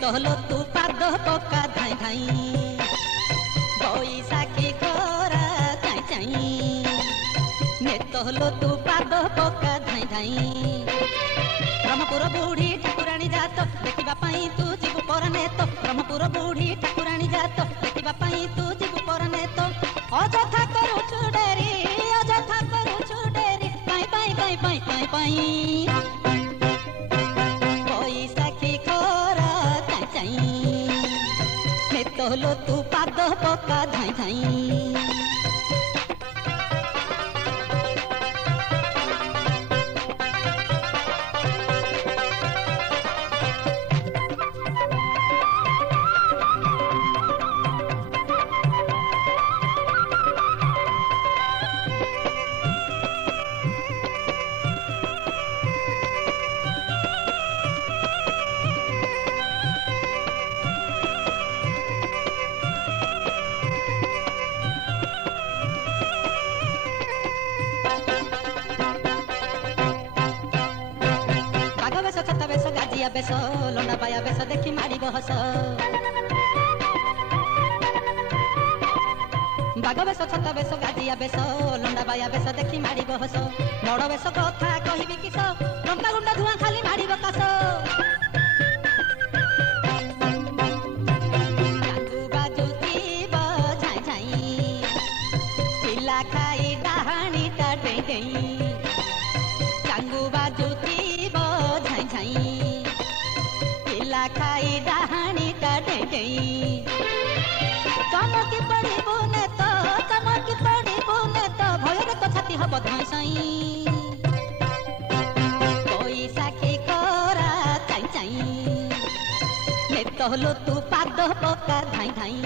ନେତହଲୋ ତୁ ପାଦ ପକା ଧାଇଁ ଧାଇଁ ବୈଶାଖୀ ଖରା ଚାଇଁ ଚାଇଁ ନେତହଲୋ ତୁ ପାଦ ପକା ଧାଇଁ ଧାଇଁ ବ୍ରହ୍ମପୁର ବୁଢ଼ୀ ଠାକୁରାଣୀ ଜାତ ଦେଖିବା ପାଇଁ ତୁ ଯିବୁ ପରନେତ ବ୍ରହ୍ମପୁର ବୁଢ଼ୀ ଠାକୁରାଣୀ ଜାତ ଦେଖିବା ପାଇଁ ତୁ ଯିବୁ ପରନେତ ଅଯଥା କରୁଛୁ ଡେରି ଅଯଥା କରୁଛୁ ଡେରି ପାଇ ପାଇ ପାଇ ପାଇ ପାଇ ପାଇ ବୈଶାଖୀ ଖରା ଚାଇଁ ଚାଇଁ ନେତହଲୋ ତୁ ପାଦ ପକା ଧାଇଁ ଧାଇଁ ବେଶ ଲଣ୍ଡା ପାୟା ବେଶ ଦେଖି ମାରିବ ହସ ବାଘ ବେଶ ଛତା ବେଶ ଗାଜିଆ ବେଶ ଲଣ୍ଡା ପାୟା ବେଶ ଦେଖି ମାରିବ ହସ ବଡ଼ ବେଶ କଥା କହିବି କିସ ଲଙ୍କା ଗୁଣ୍ଡ ଧୂଆଁ ଖାଲି ମାରିବ କାଶ ଚାଙ୍ଗୁ ବାଜୁଥିବ ଝାଇଁ ଝାଇଁ ପିଲା ଖାଇ ଡାହାଣୀଟା ଡେଇଁ ଡେଇଁ ଚାଙ୍ଗୁ ବାଜୁଥିବ ଝାଇଁ ଝାଇଁ ପିଲା ଖାଇ ଡାହାଣୀଟା ଡେଇଁ ଡେଇଁ ଚମକି ପଡ଼ିବୁ ନେତ ଚମକି ପଡ଼ିବୁ ନେତ ଭୟରେ ତ ଛାତି ହବ ଧଇଁ ସାଇଁ ବୈଶାଖୀ ଖରା ଚାଇଁ ଚାଇଁ ନେତହଲୋ ତୁ ପାଦ ପକା ଧାଇଁ ଧାଇଁ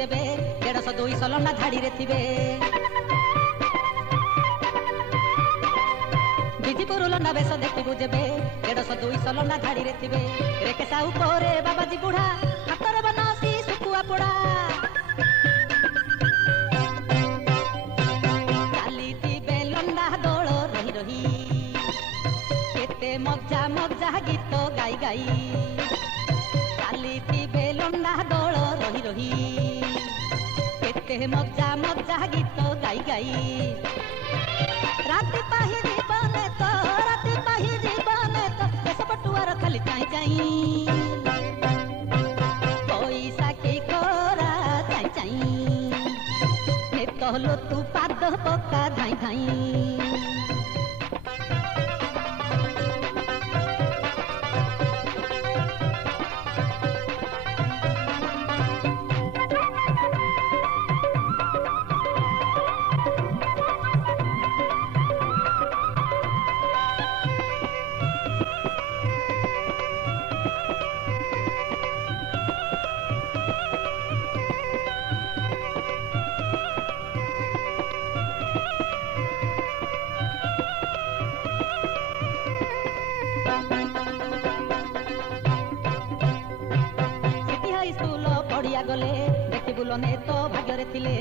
যেবে 150-200 লন্ডা ধাড়িরে থিবে বিজিপুর লন্ডা বেশ দেখিবু যেবে 150-200 লন্ডা ধাড়িরে থিবে রেকেশা উপরে বাবাজি বুড়া হাতরে বনসি শুকুয়া পোড়া চালিথিবে লন্ডা দোল রহি রহি কেতে মজা মজা গীত গাই গাই চালিথিবে লন্ডা দোল রহি রহি কেতে মজা মজা গীত গাই গাই রাতি পাহি জীবনে তো রাতি পাহি জীবনে তো দেশ পটুয়ার খালি চাই চাই বৈশাখী খরা চাই চাই নেতহলো তু পাদ পকা ধাই ধাই পড়িয়া গলে দেখিবুল নেত ভাগ্যরে থিলে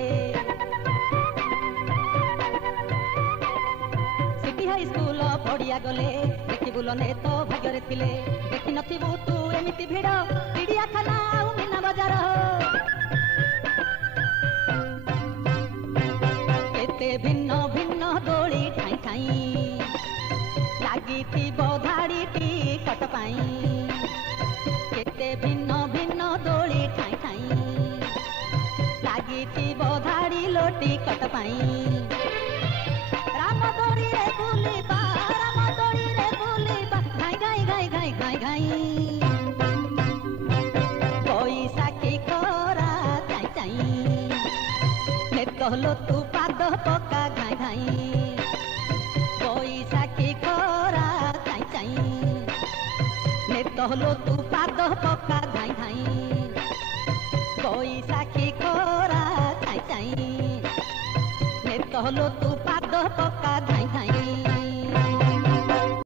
সিটি হাই স্কুল পড়িয়া গলে দেখিবুল নেত ভাগ্যরে থিলে দেখি নথিবু তু এমিতি ভিড় চিড়িয়াখানা আউ মিনা বଜାର কেতে ভিন্ন ভিন্ন দোଳି ঠাই ঠাই লাগিথিব ধাড়িটি কଟ ପାଇଁ কেতে ভিন্ন ভিন্ন দোଳି ঠাই ঠাই লাগিথিব ধাড়ি লোটি কଟ ପାଇଁ রাম দড়িরে বুলিবা ঘাই ঘাই ঘাই ঘাই ঘাই ঘাই বৈশাখী খরা চাই চাই নেতহলো তু পাদ পকা ঘাই ধাই ধাই বৈশাখী খরা চাই চাই নেত হলো তু পাদ পকা ধাই ধাই বৈশাখী খরা চাই চাই নেত হলো তু পাদ পকা